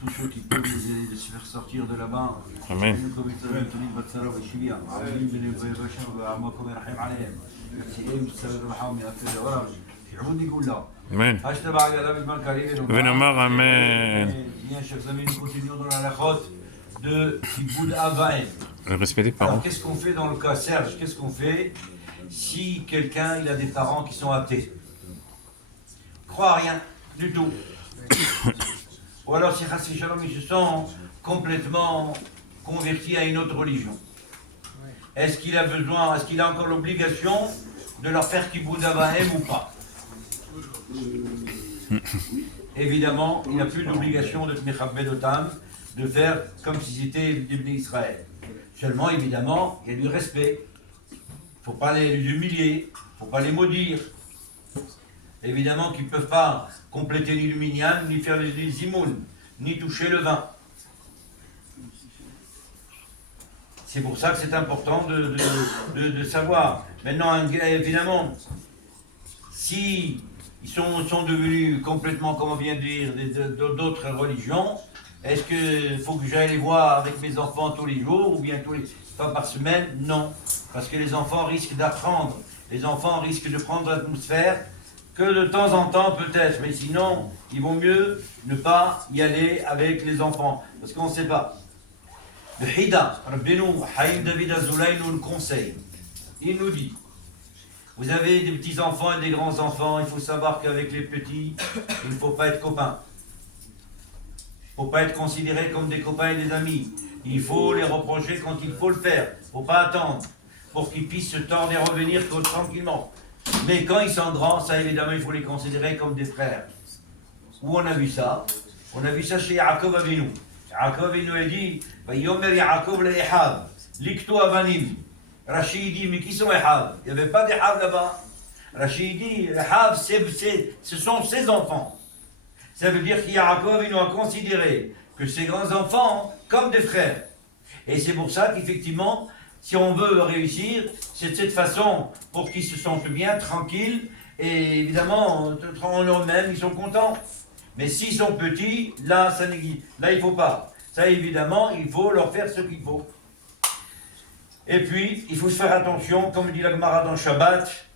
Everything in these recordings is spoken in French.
tous ceux qui peuvent les aider de se faire sortir de là-bas. Amen. Amen. ונאמר אמן. Bien, chers amis, nous continuons dans la halachot de Kiboud Avaim. Respect des Alors, parents. qu'est-ce qu'on fait dans le cas, Serge, qu'est-ce qu'on fait si quelqu'un il a des parents qui sont athées? Croit à rien du tout. Ou alors si Chassid Shalom ils se sont complètement convertis à une autre religion. Est-ce qu'il a besoin, est-ce qu'il a encore l'obligation de leur faire Kiboud Avaim ou pas? Évidemment, il n'a plus d'obligation de Mechabed Otam, de faire comme si c'était l'Ibn Israël. Seulement, évidemment, il y a du respect. Il ne faut pas les humilier, il ne faut pas les maudire. Évidemment qu'ils ne peuvent pas compléter ni le minyan, ni faire les zimoun, ni toucher le vin. C'est pour ça que c'est important de savoir. Maintenant, évidemment, si ils sont devenus complètement, comme on vient de dire, d'autres religions, est-ce qu'il faut que j'aille les voir avec mes enfants tous les jours ou bien tous les fois par semaine? Non, parce que les enfants risquent d'apprendre, les enfants risquent de prendre l'atmosphère que de temps en temps peut-être, mais sinon il vaut mieux ne pas y aller avec les enfants, parce qu'on ne sait pas. Le Hida, Rabbeinu Haïm David Azoulay nous le conseille. Il nous dit, vous avez des petits-enfants et des grands-enfants, il faut savoir qu'avec les petits, il ne faut pas être copains. Il ne faut pas être considéré comme des copains et des amis. Il faut les reprocher quand il faut le faire. Il ne faut pas attendre pour qu'ils puissent se tordre et revenir tranquillement. Mais quand ils sont grands, ça évidemment, il faut les considérer comme des frères. Où on a vu ça? On a vu ça chez Yaakov Avinu. Yaakov Avinu a dit, Yomer Yaakov le Ehav, Likto Avanim. Rachid dit, mais qui sont Ehav? Il n'y avait pas d'Ehav là-bas. Rachid dit, Ehav, ce sont ses enfants. Ça veut dire qu'Yaakov Avinu a considéré que ses grands-enfants comme des frères. Et c'est pour ça qu'effectivement, si on veut réussir, c'est de cette façon pour qu'ils se sentent bien, tranquilles, et évidemment, en eux-mêmes, ils sont contents. Mais s'ils sont petits, là, ça n'existe. Là, il ne faut pas. Ça, évidemment, il faut leur faire ce qu'il faut. Et puis, il faut se faire attention, comme dit la Gemara dans Shabbat.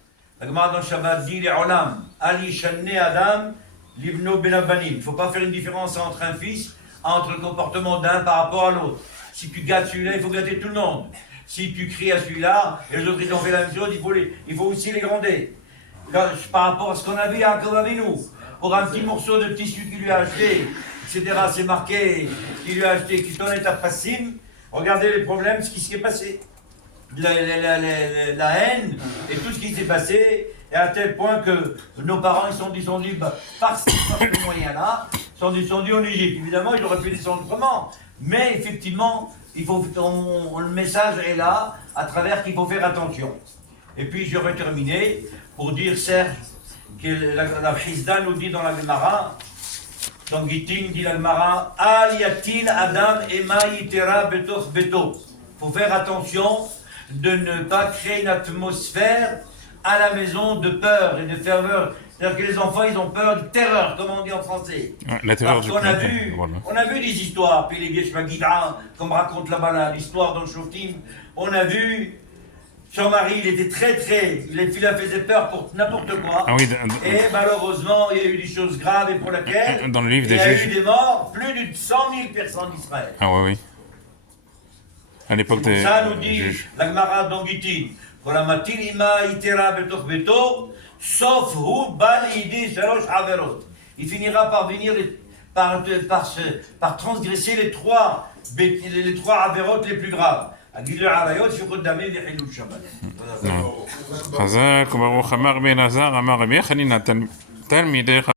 La Gemara dans Shabbat dit, les olam, ali shanne adam, livno benabanim. Il ne faut pas faire une différence entre un fils, entre le comportement d'un par rapport à l'autre. Si tu gâtes celui-là, il faut gâter tout le monde. Si tu cries à celui-là, et les autres ils ont fait la même chose, il faut aussi les gronder. Par rapport à ce qu'on a vu à Yaakov Avinu, pour un petit morceau de tissu qu'il lui a acheté, etc., c'est marqué qu'il lui a acheté, qu'il t'en est à Passim, regardez les problèmes, ce qui s'est passé. La haine et tout ce qui s'est passé, et à tel point que nos parents ils sont descendus par ce moyen-là, sont descendus en Égypte. Évidemment, ils auraient pu descendre autrement, mais effectivement, le message est là, à travers qu'il faut faire attention. Et puis j'aurais terminé pour dire, Serge, que la Chizda nous dit dans la Gemara, dans Gittin dit la Gemara, Al yatil Adam ema yitera betoch beto. Il faut faire attention de ne pas créer une atmosphère à la maison de peur et de ferveur. C'est-à-dire que les enfants, ils ont peur de terreur, comme on dit en français. La terreur. Parce qu'on a vu des histoires, puis les Geshmagidra, comme raconte là-bas l'histoire dans le Shoftim, on a vu son mari, il était il a faisait peur pour n'importe quoi. Ah oui, et malheureusement, il y a eu des choses graves et pour lesquelles dans le livre il y des a juges. eu des morts, plus de 100 000 personnes d'Israël. Ah oui, oui. À l'époque des Ça nous dit juges. la Gemara d'Ongitin. Sauf hu bal idi shalosh averot. Il finira par venir par transgresser les trois averot les plus graves. Agil arayot shukod damim v'chilul shabbat. חזק וברוך אמר בן עזר אמר רבי חנינא תלמידי